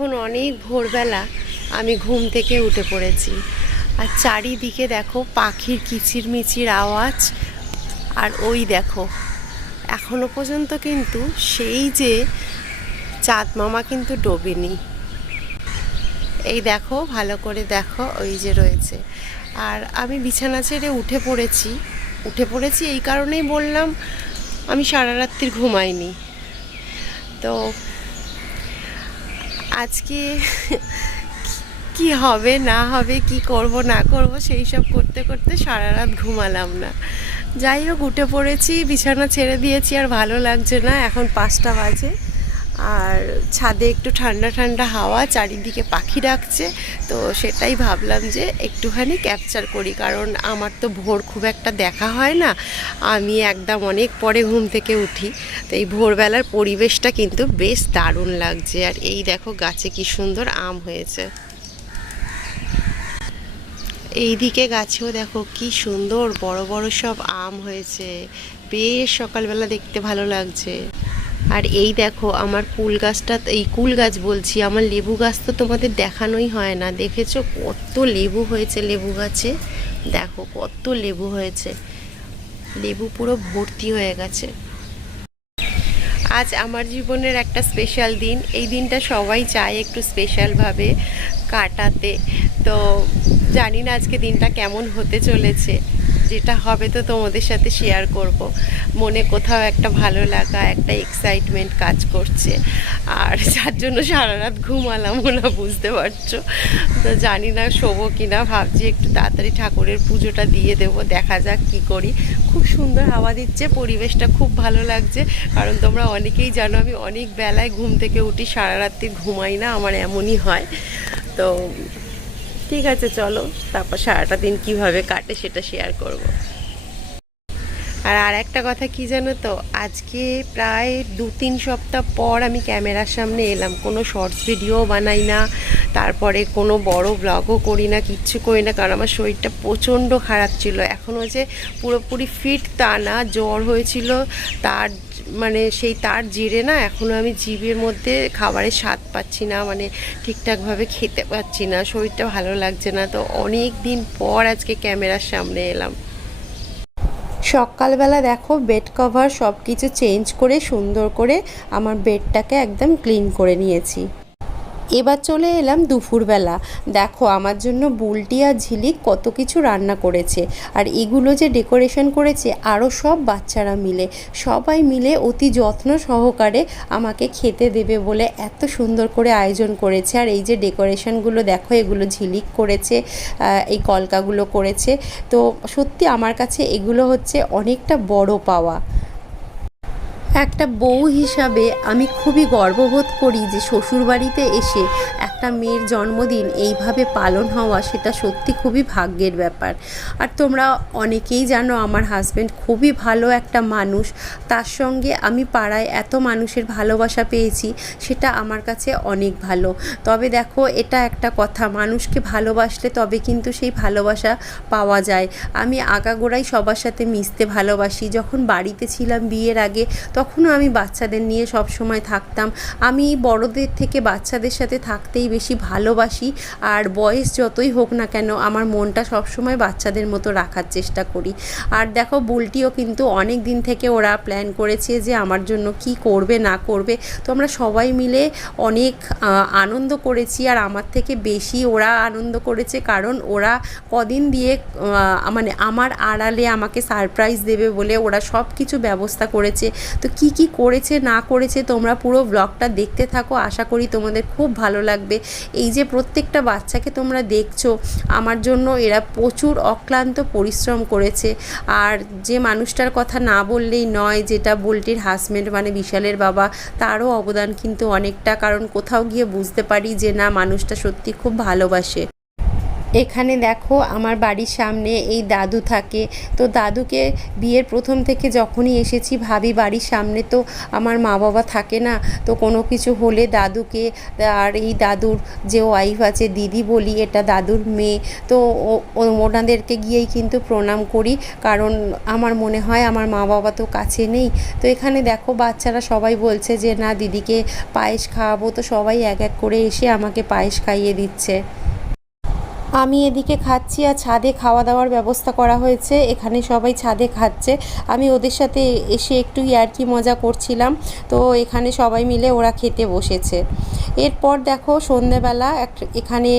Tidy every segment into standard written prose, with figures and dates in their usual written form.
এখন অনেক ভোরবেলা আমি ঘুম থেকে উঠে পড়েছি, আর চারিদিকে দেখো পাখির কিচিরমিচির আওয়াজ। আর ওই দেখো এখনো পর্যন্ত কিন্তু সেই যে চাঁদ মামা কিন্তু ডোবেনি। এই দেখো ভালো করে দেখো, ওই যে রয়েছে। আর আমি বিছানা ছেড়ে উঠে পড়েছি এই কারণেই বললাম, আমি সারা রাত্রির ঘুমাইনি। তো আজকে কি হবে না হবে, কি করব না করব, সেই সব করতে করতে সারা রাত ঘুমালাম না। যাই হোক, উঠে পড়েছি, বিছানা ছেড়ে দিয়েছি, আর ভালো লাগছে না। এখন 5টা বাজে, আর ছাদে একটু ঠান্ডা ঠান্ডা হাওয়া, চারিদিকে পাখি ডাকছে। তো সেটাই ভাবলাম যে একটুখানি ক্যাপচার করি, কারণ আমার তো ভোর খুব একটা দেখা হয় না। আমি একদম অনেক পরে ঘুম থেকে উঠি। তো এই ভোরবেলার পরিবেশটা কিন্তু বেশ দারুণ লাগছে। আর এই দেখো গাছে কি সুন্দর আম হয়েছে। এইদিকে গাছেও দেখো কি সুন্দর বড় বড় সব আম হয়েছে, বেশ সকালবেলা দেখতে ভালো লাগছে। আর এই দেখো আমার কুল গাছটা, এই কুল গাছ বলছি, আমার লেবু গাছ তো তোমাদের দেখানোই হয় না। দেখেছো কত লেবু হয়েছে লেবু গাছে, দেখো কত লেবু হয়েছে, লেবু পুরো ভর্তি হয়ে গেছে। আজ আমার জীবনের একটা স্পেশাল দিন। এই দিনটা সবাই চায় একটু স্পেশালভাবে কাটাতে। তো জানি না আজকে দিনটা কেমন হতে চলেছে, যেটা হবে তো তোমাদের সাথে শেয়ার করব। মনে কোথাও একটা ভালো লাগা, একটা এক্সাইটমেন্ট কাজ করছে, আর যার জন্য সারা রাত ঘুমালামও না, বুঝতে পারছো। তো জানি না শোবো কিনা, ভাবছি একটু তাড়াতাড়ি ঠাকুরের পুজোটা দিয়ে দেবো, দেখা যাক কি করি। খুব সুন্দর হাওয়া দিচ্ছে, পরিবেশটা খুব ভালো লাগছে। কারণ তোমরা অনেকেই জানো আমি অনেক বেলায় ঘুম থেকে উঠি, সারা রাত্রি ঘুমাই না, আমার এমনই হয়। তো ঠিক আছে, চলো তারপর সারাটা দিন কিভাবে কাটে সেটা শেয়ার করব। আর একটা কথা কি জানো তো, আজকে প্রায় 2-3 সপ্তাহ পর আমি ক্যামেরার সামনে এলাম। কোনো শর্টস ভিডিও বানাই না, তারপরে কোনো বড় ব্লগও করি না, কিচ্ছু করি না, কারণ আমার শরীরটা প্রচণ্ড খারাপ ছিল। এখনও যে পুরোপুরি ফিট তা না, জ্বর হয়েছিল, তার মানে সেই তার জিরে না এখনও আমি জিভের মধ্যে খাবারের স্বাদ পাচ্ছি না, মানে ঠিকঠাকভাবে খেতে পাচ্ছি না, শরীরটা ভালো লাগছে না। তো অনেক দিন পর আজকে ক্যামেরার সামনে এলাম। সকালবেলা দেখো বেড কভার সব কিছু চেঞ্জ করে সুন্দর করে আমার বেডটাকে একদম ক্লিন করে নিয়েছি। এবার চলে এলাম দুপুরবেলা। দেখো আমার জন্য বুলটি আর ঝিলিক কত কিছু রান্না করেছে, আর এগুলো যে ডেকোরেশন করেছে আরও সব বাচ্চারা মিলে, সবাই মিলে অতি যত্ন সহকারে আমাকে খেতে দেবে বলে এত সুন্দর করে আয়োজন করেছে। আর এই যে ডেকোরেশনগুলো দেখো, এগুলো ঝিলিক করেছে, এই কলকাগুলো করেছে। তো সত্যি আমার কাছে এগুলো হচ্ছে অনেকটা বড় পাওয়া। একটা বউ হিসাবে আমি খুবই গর্ববোধ করি যে শ্বশুরবাড়িতে এসে একটা মেয়ের জন্মদিন এইভাবে পালন হওয়া, সেটা সত্যি খুবই ভাগ্যের ব্যাপার। আর তোমরা অনেকেই জানো আমার হাজব্যান্ড খুবই ভালো একটা মানুষ, তার সঙ্গে আমি পাড়ায় এত মানুষের ভালোবাসা পেয়েছি, সেটা আমার কাছে অনেক ভালো। তবে দেখো এটা একটা কথা, মানুষকে ভালোবাসলে তবে কিন্তু সেই ভালোবাসা পাওয়া যায়। আমি আগাগোড়াই সবার সাথে মিশতে ভালোবাসি। যখন বাড়িতে ছিলাম বিয়ের আগে, তখনও আমি বাচ্চাদের নিয়ে সব সময় থাকতাম। আমি বড়দের থেকে বাচ্চাদের সাথে থাকতেই বেশি ভালোবাসি, আর বয়স যতই হোক না কেন আমার মনটা সব সময় বাচ্চাদের মতো রাখার চেষ্টা করি। আর দেখো বুলটিও কিন্তু অনেক দিন থেকে ওরা প্ল্যান করেছে যে আমার জন্য কি করবে না করবে। তো আমরা সবাই মিলে অনেক আনন্দ করেছি, আর আমার থেকে বেশি ওরা আনন্দ করেছে, কারণ ওরা কদিন দিয়ে মানে আমার আড়ালে আমাকে সারপ্রাইজ দেবে বলে ওরা সব কিছু ব্যবস্থা করেছে। তো কি কি করেছে না করেছে তোমরা পুরো ব্লগটা দেখতে থাকো, আশা করি তোমাদের খুব ভালো লাগবে। এই যে প্রত্যেকটা বাচ্চাকে তোমরা দেখছো, আমার জন্য এরা প্রচুর অক্লান্ত পরিশ্রম করেছে। আর যে মানুষটার কথা না বললেই নয়, যেটা বুলটির হাজব্যান্ড মানে বিশালের বাবা, তারও অবদান কিন্তু অনেকটা, কারণ কোথাও গিয়ে বুঝতে পারি যে না, মানুষটা সত্যি খুব ভালোবাসে। এখানে দেখো আমার বাড়ির সামনে এই দাদু থাকে। তো দাদুকে বিয়ের প্রথম থেকে যখনই এসেছি ভাবি বাড়ির সামনে তো আমার মা বাবা থাকে না, তো কোনো কিছু হলে দাদুকে, আর এই দাদুর যে ওয়াইফ আছে দিদি বলি, এটা দাদুর মেয়ে, তো ওনাদেরকে গিয়েই কিন্তু প্রণাম করি, কারণ আমার মনে হয় আমার মা বাবা তো কাছে নেই। তো এখানে দেখো বাচ্চারা সবাই বলছে যে না দিদিকে পায়েস খাওয়াবো, তো সবাই এক এক করে এসে আমাকে পায়েস খাইয়ে দিচ্ছে। আমি এদিকে খাচ্ছি আর ছাদে খাওয়া দাওয়ার ব্যবস্থা করা হয়েছে, এখানে সবাই ছাদে খাচ্ছে। আমি ওদের সাথে এসে একটু ইয়ার্কি মজা করছিলাম, তো এখানে সবাই মিলে ওরা খেতে বসেছে। এরপর দেখো সন্ধেবেলা এখানে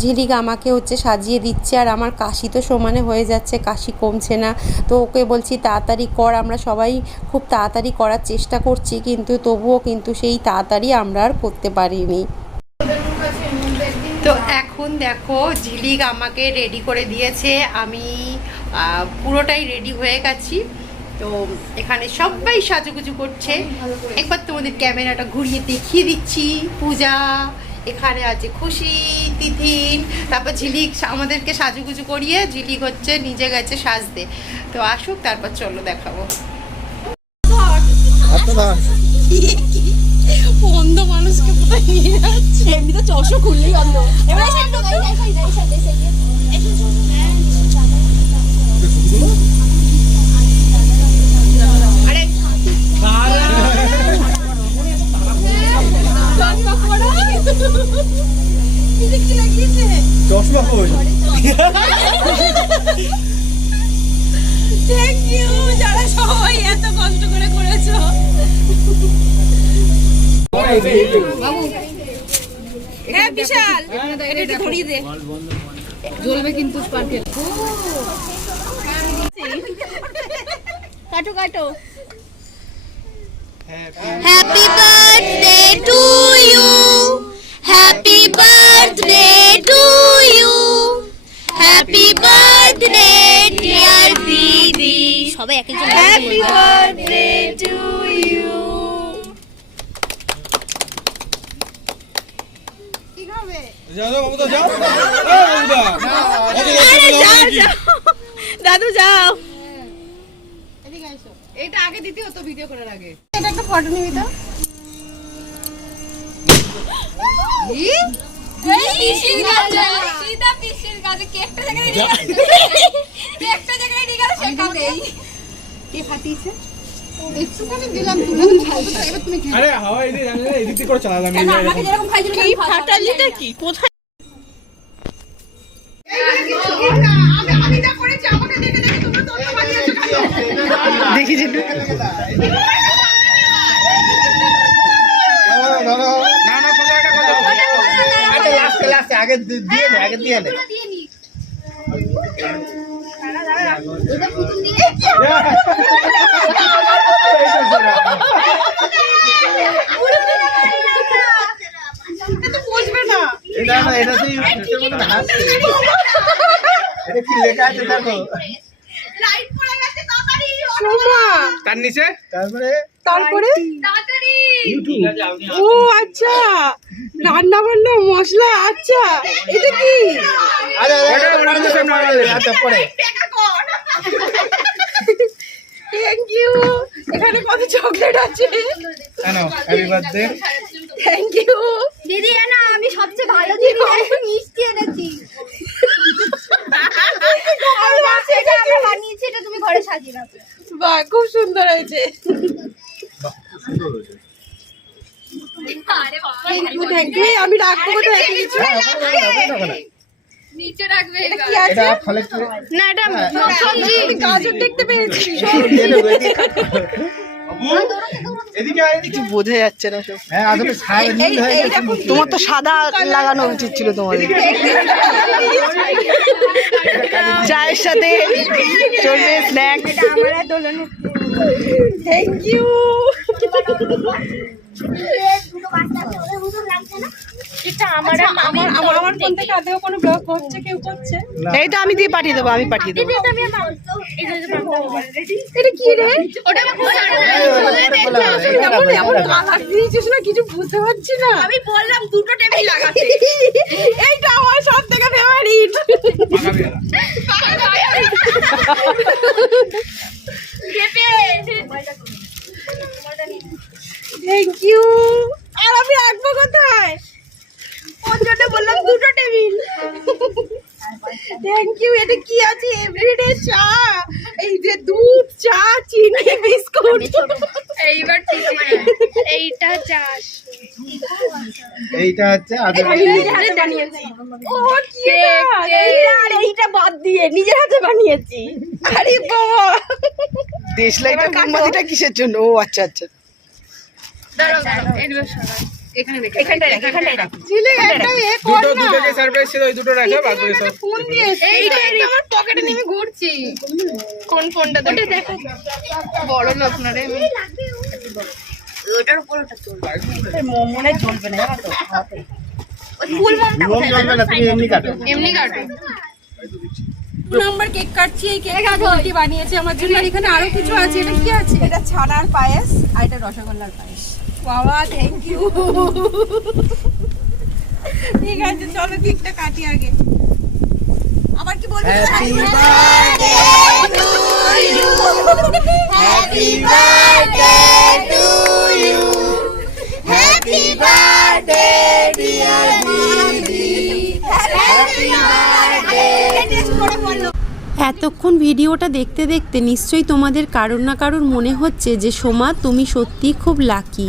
ঝিলিক আমাকে হচ্ছে সাজিয়ে দিচ্ছে, আর আমার কাশি তো সমানে হয়ে যাচ্ছে, কাশি কমছে না। তো ওকে বলছি তাড়াতাড়ি কর, আমরা সবাই খুব তাড়াতাড়ি করার চেষ্টা করছি, কিন্তু তবুও কিন্তু সেই তাড়াতাড়ি আমরা আর করতে পারিনি। তো এখন দেখো ঝিলিক আমাকে রেডি করে দিয়েছে, আমি পুরোটাই রেডি হয়ে গেছি। তো এখানে সবাই সাজুগুজু করছে, একবার তোমাদের ক্যামেরাটা ঘুরিয়ে দেখিয়ে দিচ্ছি। পূজা এখানে আছে, খুশি, তিথিন, তারপর ঝিলিক আমাদেরকে সাজুগুজু করিয়ে ঝিলিক হচ্ছে নিজে গেছে সাজতে। তো আসুক তারপর চলো দেখাবো। অন্ধ মানুষকে কোথায় নিয়ে যাচ্ছে, এমনি তো চশমা খুললেই অন্ধ। চশমা কই? থ্যাংক ইউ যারা সবাই এত কষ্ট করে করেছো। হ্যাঁ বিশাল, এটা একটু ধরিয়ে দে, জ্বলবে কিন্তু স্পার্কেল। কাটো কাটো। Happy birthday to you. Happy birthday to you. Happy birthday dear Didi. সবাই এক একজন হ্যাপি বার্থডে টু ইউ। যাও যাও মমতা যাও। এই মমতা। দাদু যাও। এটা আগে দিতে হতো ভিডিও করার আগে। এটা একটা ফটো নিবি তো। পিসির কাছে, সীতা পিসির কাছে কেকটা জায়গায় নিয়ে গেছে। কেকটা জায়গায় নিয়ে গেছে সেখানেই। কে ফাটিয়েছে? একটুখানি দিলাম তুমি। এবার তুমি কি? আরে হাওয়া এদিক করে চালালাম। আমাকে যেরকম খাইছিল কি ফাটালিটা কি কোথায়? আমি যা করেছি আমাকে দেখে দেখে তোমরা তো অন্য বানিয়েছো কেন? দেখি যে না না চলো এটা করো। আরে লাস্টে আগে দিয়ে নে, আগে দিয়ে নে। এটা প্রথম দিকে এটা বুঝবে না। এটা না এটাতেই হাসছে। এটা কি লেখা আছে দেখো। লাইট পড়ে গেছে তাড়াতাড়ি। সোমা তার নিচে তারপরে তাড়াতাড়ি। ও আচ্ছা, রান্না বান্না মশলা। আচ্ছা এটা কি? আরে আচ্ছা পরে থ্যাংক ইউ। এখানে কত চকলেট আছে। কেন হ্যাপি বার্থডে। থ্যাংক ইউ দিদি। না আমি সবচেয়ে ভালো দিদি মিষ্টি এনেছি। এটা আমরা বানিয়েছি, এটা তুমি ঘরে সাজিয়ে রাখো। বাহ খুব সুন্দর হয়েছে। Thank you. আমি রাখবো কোথায় রেখে গেছি? নিচে রাখবে এটা কি আছে? এটা ফলে কি না এটা সবজি। আমি গাজর দেখতে পেয়েছি। এদিকে এদিকে বোঝা যাচ্ছে না সব। হ্যাঁ আসলে ছায়া নীল হয়ে গেছে। তোমার তো সাদা লাগানো উচিত ছিল তোমার। চায়ের সাথে চলবে স্ন্যাক্স। Thank you. দুটো বাচ্চা আছে ওদের মতন লাগছে না? আমার ফোন থেকে আদেও কোনো ব্লগ করছে কেউ করছে? এইটা আমি দিয়ে পাঠিয়ে দেবো, আমি পাঠিয়ে দেবো। এটা আমি আমার এই যে এটা কি রে? ওটা আমি এমন কালার দিয়েছিস না, কিছু বুঝতে পারছি না। আমি বললাম দুটো টেবিল লাগাতে। এইটা আমার সব থেকে ফেভারিট। Thank you. আর আমি রাখবো কোথায়? ওর জন্য বললাম দুটো টেবিল। Thank you. এটা কি আছে? এভরিডে চা, এই যে দুধ, চা, চিনি, বিস্কুট। এইবার ঠিক আছে। এইটা চাষ এইটা হচ্ছে আদর। ও কি এটা? আর এইটা বাদ দিয়ে নিজের হাতে বানিয়েছি। আরে বাবা, দেশলাইটা মোমবাতিটা কিসের জন্য? ও আচ্ছা আচ্ছা। এখানটায় রাখ, এখানটায় রাখ। ঝিলে একটা এ কর না। দুটোকে সারপ্রাইজ ছিল, ওই দুটো রাখো, বাদ বাকি সব ফোন দিয়েছে। এইটা আমার পকেটে নিয়ে ঘুরছি। কোন ফোনটা দেখো? বড় লোক না রে। ওটার উপর ওটা তোল। মনে জ্বলবে না জানো তো হাতে। ফুল মমটা রং জ্বলবে না, তুমি এমনি কাটো। এমনি কাটো। নাম্বার কেক কাটছি। এই কেক গোলটি বানিয়েছে আমার জন্য। আর এখানে আরো কিছু আছে। এটা কি আছে? এটা ছানার পায়েস আর এটা রসগোল্লার পায়েস। বাবা থ্যাংক ইউ। ঠিক আছে চলো কেকটা কাটি আগে। আবার কি বলবি? Happy birthday to you, happy birthday to you, happy birthday dear দিদি, হ্যাপি বার্থডে। এতক্ষণ ভিডিওটা দেখতে দেখতে নিশ্চয়ই তোমাদের কারোর না কারোর মনে হচ্ছে যে সোমা তুমি সত্যিই খুব লাকি।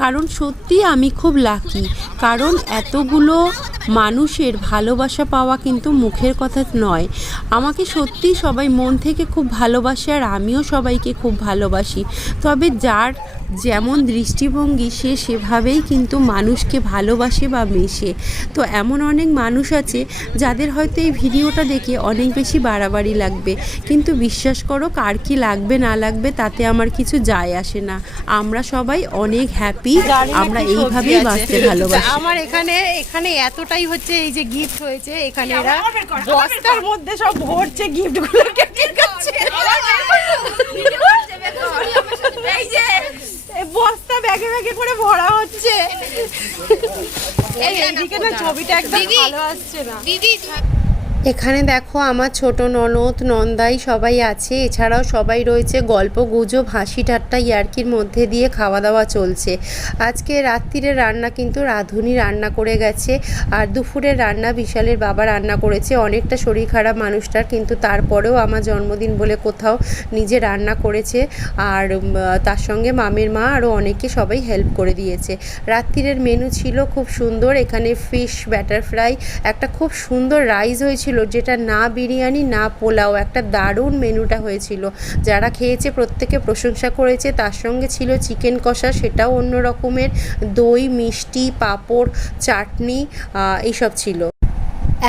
কারণ সত্যি আমি খুব লাকি, কারণ এতগুলো মানুষের ভালোবাসা পাওয়া কিন্তু মুখের কথা নয়। আমাকে সত্যি সবাই মন থেকে খুব ভালোবাসে আর আমিও সবাইকে খুব ভালোবাসি। তবে যার যেমন দৃষ্টিভঙ্গি সে সেভাবেই কিন্তু মানুষকে ভালোবাসে বা মেশে। তো এমন অনেক মানুষ আছে যাদের হয়তো এই ভিডিওটা দেখে অনেক বেশি বাড়াবাড়ি লাগবে, কিন্তু বিশ্বাস করো কার কি লাগবে না লাগবে তাতে আমার কিছু যায় আসে না। আমরা সবাই অনেক হ্যাপি, আমরা এইভাবেই বাঁচতে ভালোবাসি। আমার এখানে এতটাই হচ্ছে এই যে গিফট হয়েছে, এখানে এরা বস্তার মধ্যে সব ভরছে গিফট গুলো। এই যে বস্তা ব্যাগে ব্যাগে করে ভরা হচ্ছে। এইদিকে না ছবিটা একদম ভালো আসছে না। দিদি এখানে দেখো আমার ছোট ননদ নন্দাই সবাই আছে, এছাড়াও সবাই রয়েছে, গল্প গুজব হাসি ঠাট্টা ইয়ার্কির মধ্যে দিয়ে খাওয়া দাওয়া চলছে। আজকে রাত্রিরের রান্না কিন্তু রাঁধুনি রান্না করে গেছে, আর দুপুরের রান্না বিশালের বাবা রান্না করেছে। অনেকটা শরীর খারাপ মানুষটার, কিন্তু তারপরেও আমার জন্মদিন বলে কোথাও নিজে রান্না করেছে, আর তার সঙ্গে মামের মা আরও অনেকে সবাই হেল্প করে দিয়েছে। রাত্রিরের মেনু ছিল খুব সুন্দর, এখানে ফিশ ব্যাটার ফ্রাই, একটা খুব সুন্দর রাইস হয়েছিল, যেটা না বিরিয়ানি না পোলাও, একটা দারুণ মেনুটা হয়েছিল। যারা খেয়েছে প্রত্যেকে প্রশংসা করেছে। তার সঙ্গে ছিল চিকেন কষা, সেটাও অন্য রকমের, দই, মিষ্টি, পাঁপড়, চাটনি এইসব ছিল।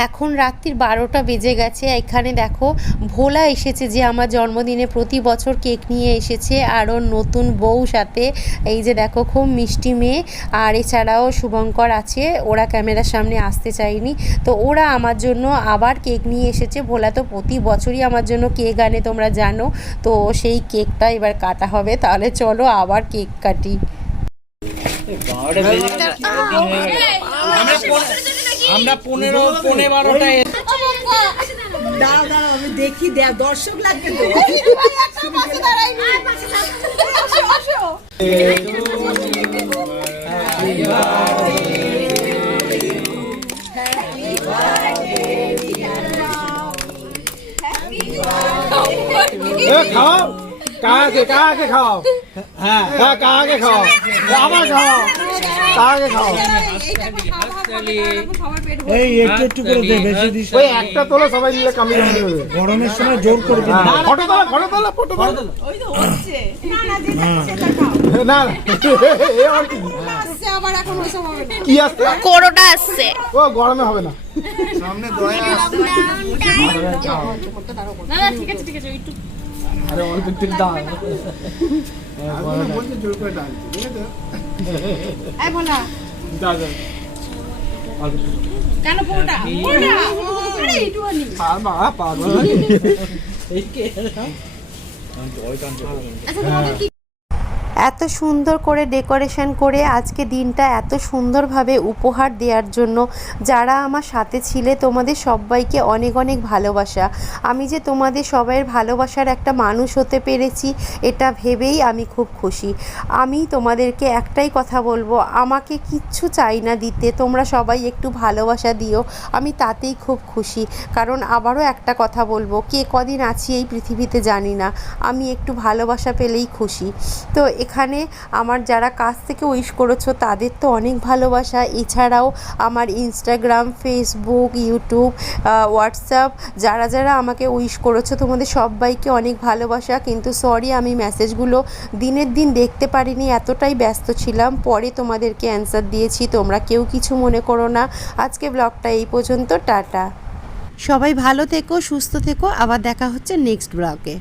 এখন রাত্রির 12টা বেজে গেছে। এখানে দেখো ভোলা এসেছে, যে আমার জন্মদিনে প্রতি বছর কেক নিয়ে এসেছে, আরও নতুন বউ সাথে। এই যে দেখো খুব মিষ্টি মেয়ে, আর এছাড়াও শুভঙ্কর আছে, ওরা ক্যামেরার সামনে আসতে চায়নি, তো ওরা আমার জন্য আবার কেক নিয়ে এসেছে। ভোলা তো প্রতি বছরই আমার জন্য কেক আনে, তোমরা জানো, তো সেই কেকটা এবার কাটা হবে। তাহলে চলো আবার কেক কাটি। আমরা 15-12টা দাঁড়াও দাঁড়াও আমি দেখি, দর্শক লাগবে তো। খাও, কাকে খাও, হ্যাঁ কাকে খাও, আবার খাও, কাকে খাও, এই একটু একটু করে দে, বেশি দিস ওই একটা তোলো, সবাই মিলে কামিয়ে দেবে। গরমের সময় জোর করে দে। ফটো তোলা, ফটো তোলা। ওই তো হচ্ছে না না, যেটা সেটা খাও। না এ আর কি আসছে আবার, এখন ওইসব হবে না। কি আসছে? কোড়োটা আসছে। ও গরমে হবে না, সামনে দয়া না না ঠিক আছে একটু আরে অল্প একটু দাও বলছে জোর করে ডাকছি ঠিক আছে এই ভোলা দাও দাও অল্প একটু কেন পুরোটা পুরোটা আরে এইটুখানি পারবা পারবা এই কে আচ্ছা তোমাদের কি এত সুন্দর করে ডেকোরেশন করে আজকে দিনটা এত সুন্দরভাবে উপহার দেওয়ার জন্য যারা আমার সাথে ছিলে তোমাদের সবাইকে অনেক অনেক ভালোবাসা। আমি যে তোমাদের সবাইয়ের ভালোবাসার একটা মানুষ হতে পেরেছি এটা ভেবেই আমি খুব খুশি। আমি তোমাদেরকে একটাই কথা বলবো, আমাকে কিচ্ছু চাই না দিতে, তোমরা সবাই একটু ভালোবাসা দিও, আমি তাতেই খুব খুশি। কারণ আবারও একটা কথা বলবো, কে কদিন আছি এই পৃথিবীতে জানি না, আমি একটু ভালোবাসা পেলেই খুশি। তো এখানে আমার যারা কাছ থেকে উইশ করেছো তাদের তো অনেক ভালোবাসা, এছাড়াও আমার ইনস্টাগ্রাম, ফেসবুক, ইউটিউব, হোয়াটসঅ্যাপ যারা যারা আমাকে উইশ করেছো তোমাদের সবাইকে অনেক ভালোবাসা। কিন্তু সরি আমি মেসেজগুলো দিনের দিন দেখতে পারিনি, এতটাই ব্যস্ত ছিলাম, পরে তোমাদেরকে অ্যান্সার দিয়েছি, তোমরা কেউ কিছু মনে করো না। আজকে ব্লগটা এই পর্যন্ত, টাটা। সবাই ভালো থেকো, সুস্থ থেকো, আবার দেখা হচ্ছে নেক্সট ব্লগে।